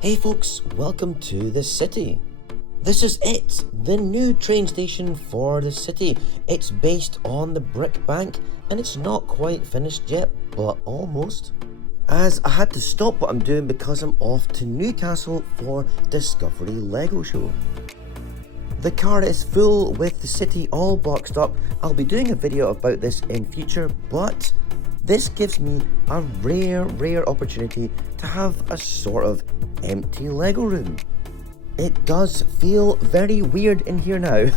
Hey folks, welcome to the city. This is it, the new train station for the city. It's based on the brick bank and it's not quite finished yet, but almost. As I had to stop what I'm doing because I'm off to Newcastle for Discovery Lego Show. The car is full with the city all boxed up. I'll be doing a video about this in future, but this gives me a rare opportunity to have a sort of empty Lego room. It does feel very weird in here now,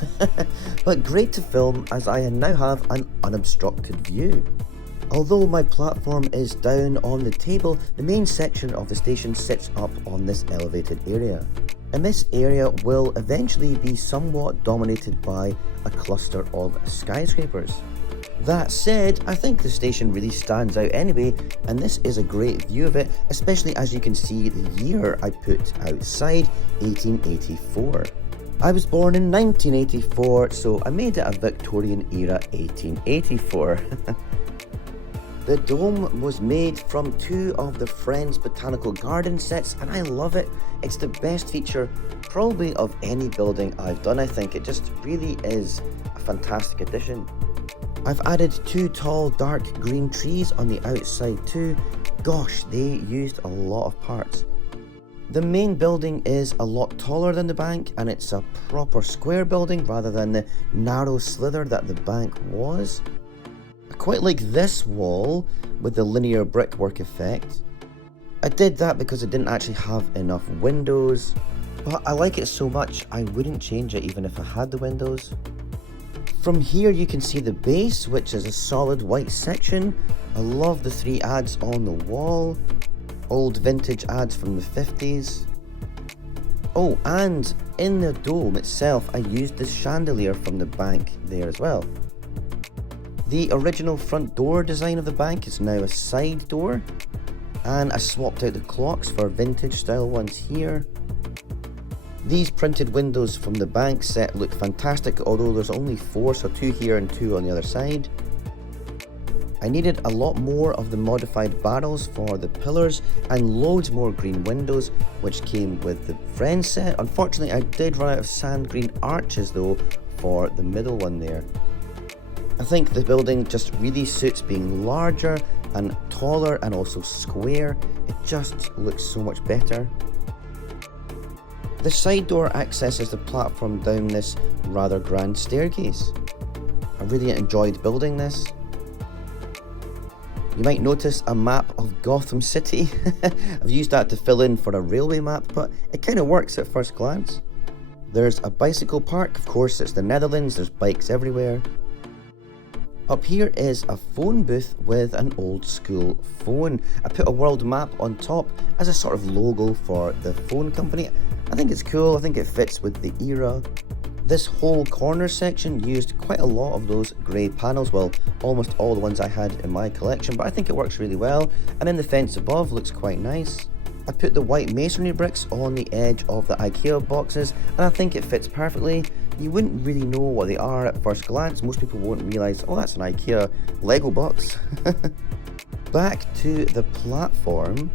but great to film as I now have an unobstructed view. Although my platform is down on the table, the main section of the station sits up on this elevated area. And this area will eventually be somewhat dominated by a cluster of skyscrapers. That said, I think the station really stands out anyway, and this is a great view of it, especially as you can see the year I put outside, 1884. I was born in 1984, so I made it a Victorian era 1884. The dome was made from two of the Friends Botanical Garden sets, and I love it. It's the best feature probably of any building I've done. I think it just really is a fantastic addition. I've added two tall dark green trees on the outside too. Gosh, they used a lot of parts. The main building is a lot taller than the bank, and it's a proper square building rather than the narrow slither that the bank was. I quite like this wall with the linear brickwork effect. I did that because it didn't actually have enough windows, but I like it so much I wouldn't change it even if I had the windows. From here you can see the base, which is a solid white section. I love the three ads on the wall. Old vintage ads from the 50s. Oh, and in the dome itself I used the chandelier from the bank there as well. The original front door design of the bank is now a side door, and I swapped out the clocks for vintage style ones here. These printed windows from the bank set look fantastic, although there's only 4, so 2 here and 2 on the other side. I needed a lot more of the modified barrels for the pillars and loads more green windows, which came with the Friends set. Unfortunately, I did run out of sand green arches though for the middle one there. I think the building just really suits being larger and taller and also square. It just looks so much better. The side door accesses the platform down this rather grand staircase. I really enjoyed building this. You might notice a map of Gotham City. I've used that to fill in for a railway map, but it kind of works at first glance. There's a bicycle park, of course it's the Netherlands, there's bikes everywhere. Up here is a phone booth with an old school phone. I put a world map on top as a sort of logo for the phone company. I think it's cool, I think it fits with the era. This whole corner section used quite a lot of those grey panels, well, almost all the ones I had in my collection, but I think it works really well. And then the fence above looks quite nice. I put the white masonry bricks on the edge of the IKEA boxes, and I think it fits perfectly. You wouldn't really know what they are at first glance. Most people won't realise, oh, that's an IKEA Lego box. Back to the platform.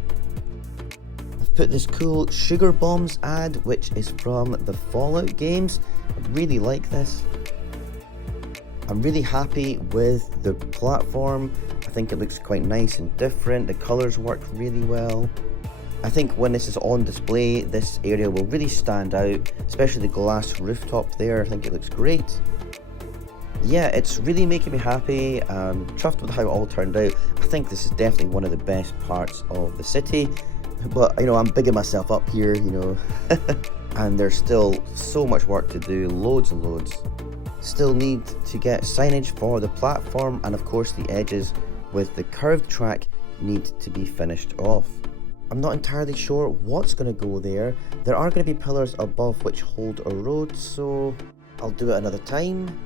I've put this cool Sugar Bombs ad, which is from the Fallout games. I really like this. I'm really happy with the platform. I think it looks quite nice and different. The colours work really well. I think when this is on display, this area will really stand out, especially the glass rooftop there. I think it looks great. Yeah, it's really making me happy. I'm chuffed with how it all turned out. I think this is definitely one of the best parts of the city. But, you know, I'm bigging myself up here, you know. And there's still so much work to do, loads and loads. Still need to get signage for the platform, and of course the edges with the curved track need to be finished off. I'm not entirely sure what's going to go there. There are going to be pillars above which hold a road, so I'll do it another time.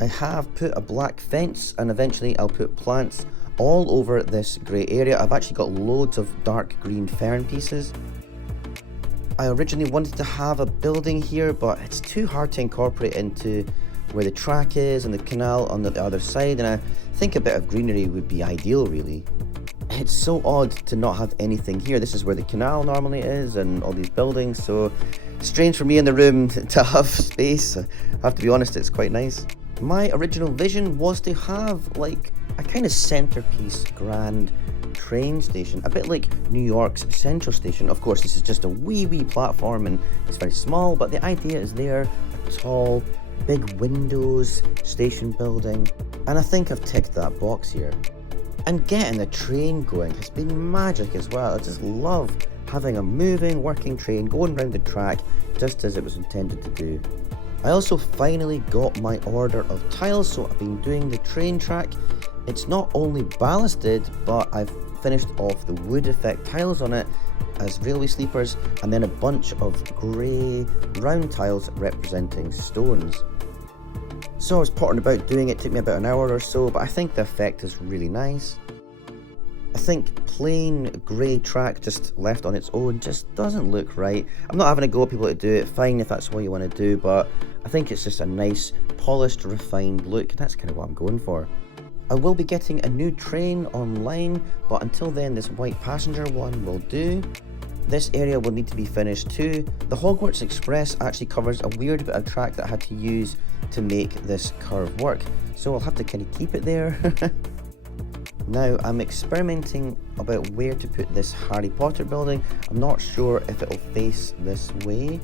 I have put a black fence, and eventually I'll put plants all over this grey area. I've actually got loads of dark green fern pieces. I originally wanted to have a building here, but it's too hard to incorporate into where the track is and the canal on the other side, and I think a bit of greenery would be ideal really. It's so odd to not have anything here. This is where the canal normally is and all these buildings, so strange for me in the room to have space. I have to be honest, it's quite nice. My original vision was to have like a kind of centerpiece grand train station, a bit like New York's Central Station. Of course, this is just a wee platform and it's very small, but the idea is there, a tall, big windows station building, and I think I've ticked that box here. And getting a train going has been magic as well. I just love having a moving, working train going round the track just as it was intended to do. I also finally got my order of tiles, so I've been doing the train track. It's not only ballasted, but I've finished off the wood effect tiles on it as railway sleepers, and then a bunch of grey round tiles representing stones. So I was pottering about doing it, took me about an hour or so, but I think the effect is really nice. I think plain grey track just left on its own just doesn't look right. I'm not having a go at people to do it, fine if that's what you want to do, but I think it's just a nice, polished, refined look, and that's kind of what I'm going for. I will be getting a new train online, but until then this white passenger one will do. This area will need to be finished too. The Hogwarts Express actually covers a weird bit of track that I had to use to make this curve work, so I'll have to kind of keep it there. Now I'm experimenting about where to put this Harry Potter building. I'm not sure if it'll face this way.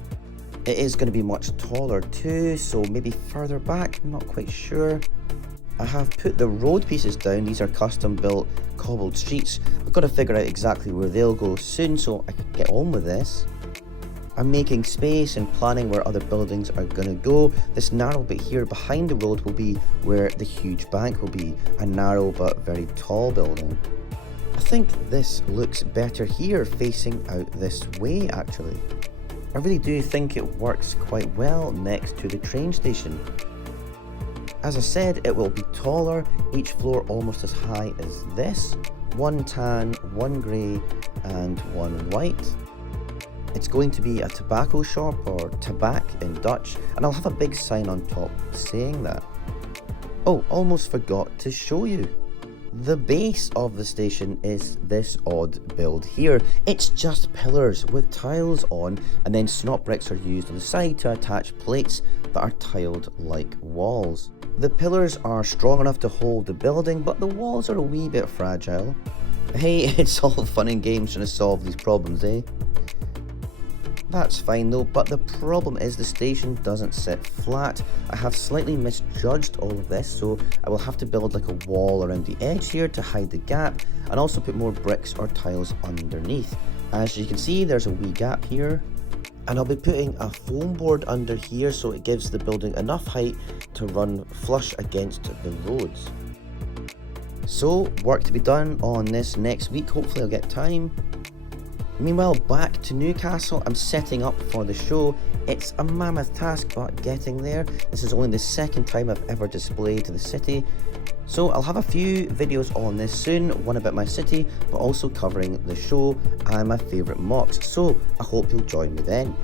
It is going to be much taller too, so maybe further back, I'm not quite sure. I have put the road pieces down. These are custom built cobbled streets. I've got to figure out exactly where they'll go soon so I can get on with this. I'm making space and planning where other buildings are going to go. This narrow bit here behind the road will be where the huge bank will be, a narrow but very tall building. I think this looks better here facing out this way actually. I really do think it works quite well next to the train station. As I said, it will be taller, each floor almost as high as this. One tan, one grey and one white. It's going to be a tobacco shop, or tabac in Dutch, and I'll have a big sign on top saying that. Oh, almost forgot to show you. The base of the station is this odd build here. It's just pillars with tiles on, and then snot bricks are used on the side to attach plates that are tiled like walls. The pillars are strong enough to hold the building, but the walls are a wee bit fragile. Hey, it's all fun and games trying to solve these problems, eh? That's fine though, but the problem is the station doesn't sit flat. I have slightly misjudged all of this, so I will have to build like a wall around the edge here to hide the gap, and also put more bricks or tiles underneath. As you can see, there's a wee gap here. And I'll be putting a foam board under here so it gives the building enough height to run flush against the roads. So, work to be done on this next week, hopefully I'll get time. Meanwhile, back to Newcastle, I'm setting up for the show. It's a mammoth task, but getting there. This is only the second time I've ever displayed to the city. So I'll have a few videos on this soon, one about my city, but also covering the show and my favourite mocks. So I hope you'll join me then.